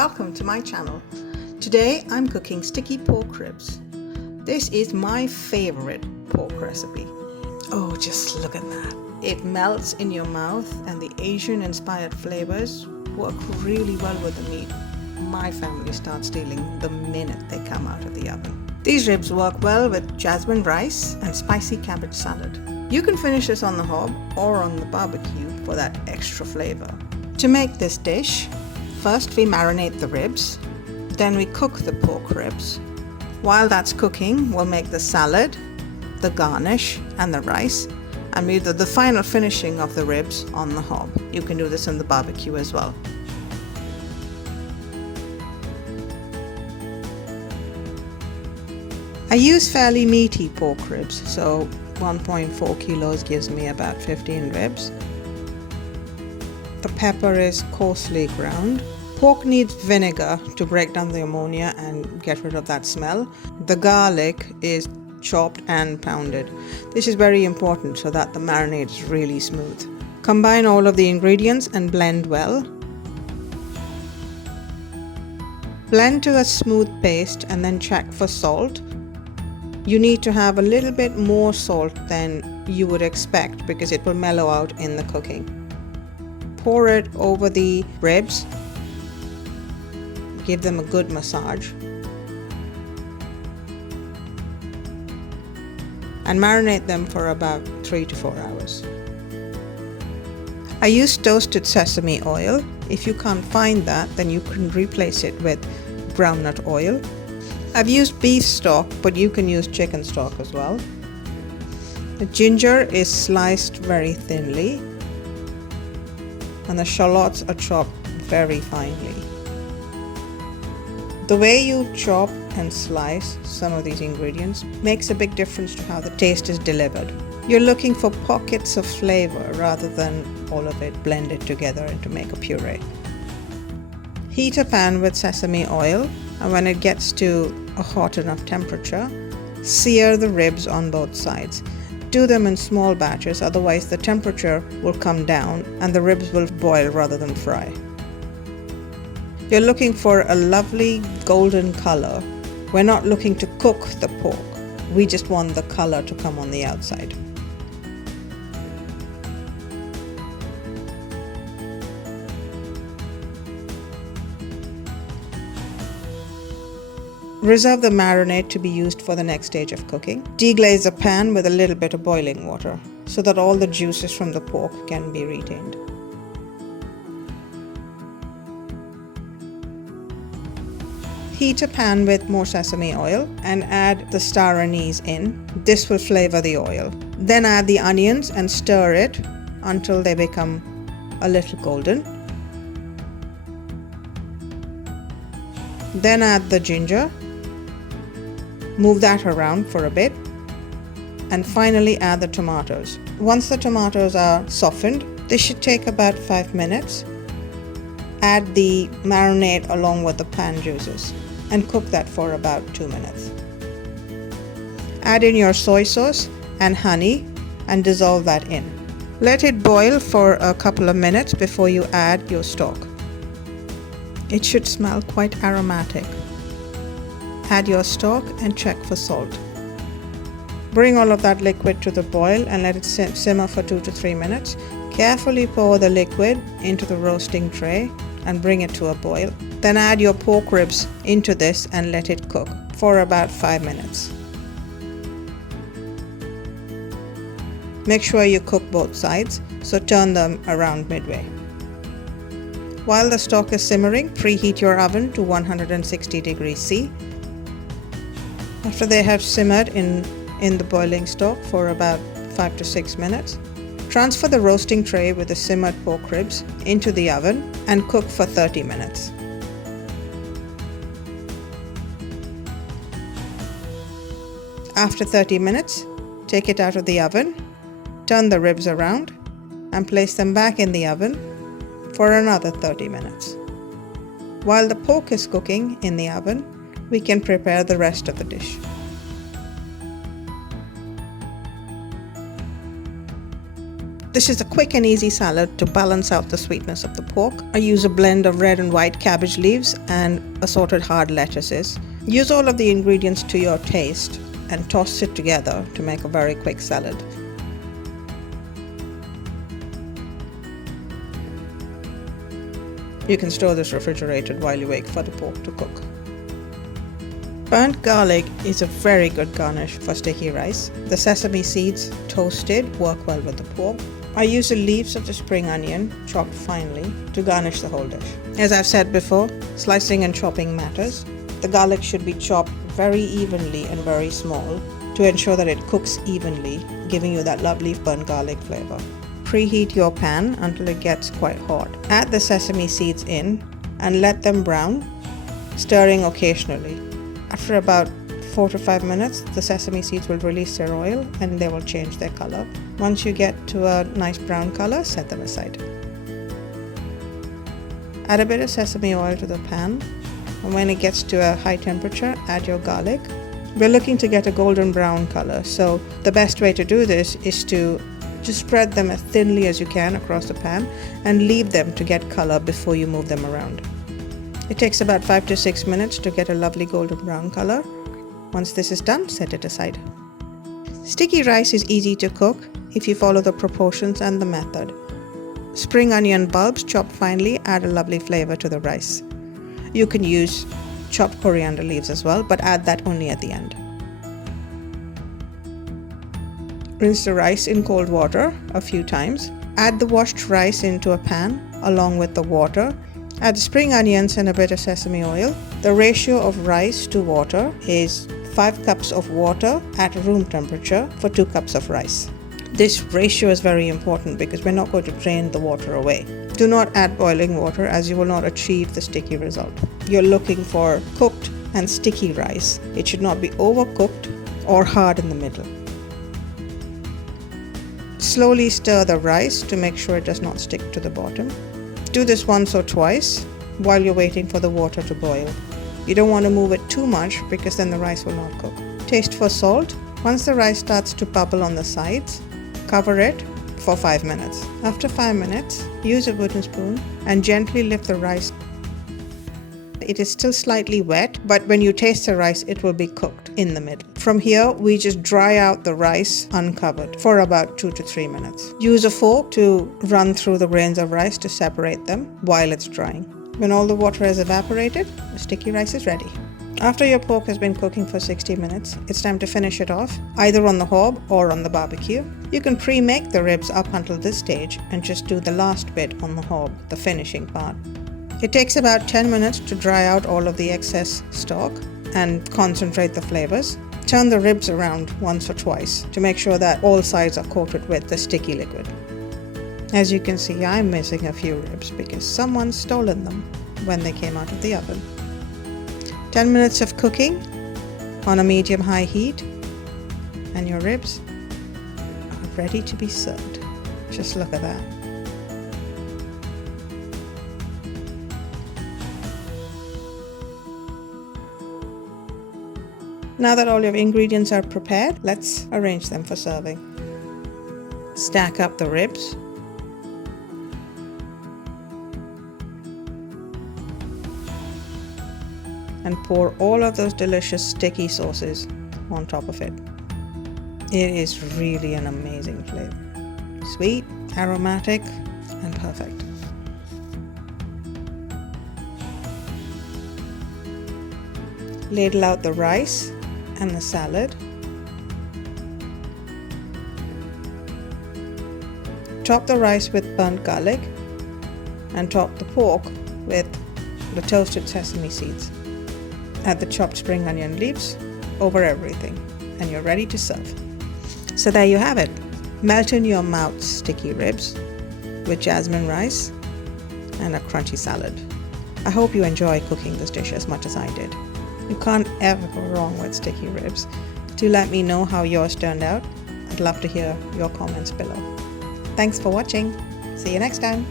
welcome to my channel. Today I'm cooking sticky pork ribs. This is my favorite pork recipe. Oh, just look at that. It melts in your mouth and the Asian inspired flavors work really well with the meat. My family starts stealing the minute they come out of the oven. These ribs work well with jasmine rice and spicy cabbage salad. You can finish this on the hob or on the barbecue for that extra flavor. To make this dish, first we marinate the ribs, then we cook the pork ribs. While that's cooking, we'll make the salad, the garnish and the rice, and we do the final finishing of the ribs on the hob. You can do this on the barbecue as well. I use fairly meaty pork ribs, so 1.4 kilos gives me about 15 ribs. The pepper is coarsely ground. Pork needs vinegar to break down the ammonia and get rid of that smell. The garlic is chopped and pounded. This is very important so that the marinade is really smooth. Combine all of the ingredients and blend well. Blend to a smooth paste and then check for salt. You need to have a little bit more salt than you would expect because it will mellow out in the cooking. Pour it over the ribs. Give them a good massage. And marinate them for about 3 to 4 hours. I use toasted sesame oil. If you can't find that, then you can replace it with groundnut oil. I've used beef stock, but you can use chicken stock as well. The ginger is sliced very thinly, and the shallots are chopped very finely. The way you chop and slice some of these ingredients makes a big difference to how the taste is delivered. You're looking for pockets of flavor rather than all of it blended together to make a puree. Heat a pan with sesame oil, and when it gets to a hot enough temperature, sear the ribs on both sides. Do them in small batches, otherwise the temperature will come down and the ribs will boil rather than fry. You're looking for a lovely golden color. We're not looking to cook the pork. We just want the color to come on the outside. Reserve the marinade to be used for the next stage of cooking. Deglaze the pan with a little bit of boiling water so that all the juices from the pork can be retained. Heat a pan with more sesame oil and add the star anise in. This will flavor the oil. Then add the onions and stir it until they become a little golden. Then add the ginger. Move that around for a bit. And finally add the tomatoes. Once the tomatoes are softened, this should take about 5 minutes. Add the marinade along with the pan juices and cook that for about 2 minutes. Add in your soy sauce and honey and dissolve that in. Let it boil for a couple of minutes before you add your stock. It should smell quite aromatic. Add your stock and check for salt. Bring all of that liquid to the boil and let it simmer for 2 to 3 minutes. Carefully pour the liquid into the roasting tray and bring it to a boil. Then add your pork ribs into this and let it cook for about 5 minutes. Make sure you cook both sides, so turn them around midway. While the stock is simmering, preheat your oven to 160 degrees C. After they have simmered in the boiling stock for about 5 to 6 minutes, transfer the roasting tray with the simmered pork ribs into the oven and cook for 30 minutes. After 30 minutes, take it out of the oven, turn the ribs around, and place them back in the oven for another 30 minutes. While the pork is cooking in the oven, we can prepare the rest of the dish. This is a quick and easy salad to balance out the sweetness of the pork. I use a blend of red and white cabbage leaves and assorted hard lettuces. Use all of the ingredients to your taste and toss it together to make a very quick salad. You can store this refrigerated while you wait for the pork to cook. Burnt garlic is a very good garnish for sticky rice. The sesame seeds, toasted, work well with the pork. I use the leaves of the spring onion, chopped finely, to garnish the whole dish. As I've said before, slicing and chopping matters. The garlic should be chopped very evenly and very small to ensure that it cooks evenly, giving you that lovely burnt garlic flavor. Preheat your pan until it gets quite hot. Add the sesame seeds in and let them brown, stirring occasionally. After about 4 to 5 minutes, the sesame seeds will release their oil and they will change their color. Once you get to a nice brown color, set them aside. Add a bit of sesame oil to the pan, and when it gets to a high temperature, add your garlic. We're looking to get a golden brown color, so the best way to do this is to just spread them as thinly as you can across the pan and leave them to get color before you move them around. It takes about 5 to 6 minutes to get a lovely golden brown color. Once this is done, set it aside. Sticky rice is easy to cook if you follow the proportions and the method. Spring onion bulbs chopped finely add a lovely flavor to the rice. You can use chopped coriander leaves as well, but add that only at the end. Rinse the rice in cold water a few times. Add the washed rice into a pan along with the water. Add spring onions and a bit of sesame oil. The ratio of rice to water is 5 cups of water at room temperature for 2 cups of rice. This ratio is very important because we're not going to drain the water away. Do not add boiling water as you will not achieve the sticky result. You're looking for cooked and sticky rice. It should not be overcooked or hard in the middle. Slowly stir the rice to make sure it does not stick to the bottom. Do this once or twice while you're waiting for the water to boil. You don't want to move it too much because then the rice will not cook. Taste for salt. Once the rice starts to bubble on the sides, cover it for 5 minutes. After 5 minutes, use a wooden spoon and gently lift the rice. It is still slightly wet, but when you taste the rice, it will be cooked in the middle. From here, we just dry out the rice uncovered for about 2 to 3 minutes. Use a fork to run through the grains of rice to separate them while it's drying. When all the water has evaporated, the sticky rice is ready. After your pork has been cooking for 60 minutes, it's time to finish it off, either on the hob or on the barbecue. You can pre-make the ribs up until this stage and just do the last bit on the hob, the finishing part. It takes about 10 minutes to dry out all of the excess stock and concentrate the flavors. Turn the ribs around once or twice to make sure that all sides are coated with the sticky liquid. As you can see, I'm missing a few ribs because someone's stolen them when they came out of the oven. 10 minutes of cooking on a medium-high heat and your ribs are ready to be served. Just look at that. Now that all your ingredients are prepared, let's arrange them for serving. Stack up the ribs. And pour all of those delicious sticky sauces on top of it. It is really an amazing flavor. Sweet, aromatic, and perfect. Ladle out the rice and the salad. Top the rice with burnt garlic and top the pork with the toasted sesame seeds. Add the chopped spring onion leaves over everything and you're ready to serve. So there you have it. Melt in your mouth sticky ribs with jasmine rice and a crunchy salad. I hope you enjoy cooking this dish as much as I did. You can't ever go wrong with sticky ribs. Do let me know how yours turned out. I'd love to hear your comments below. Thanks for watching. See you next time.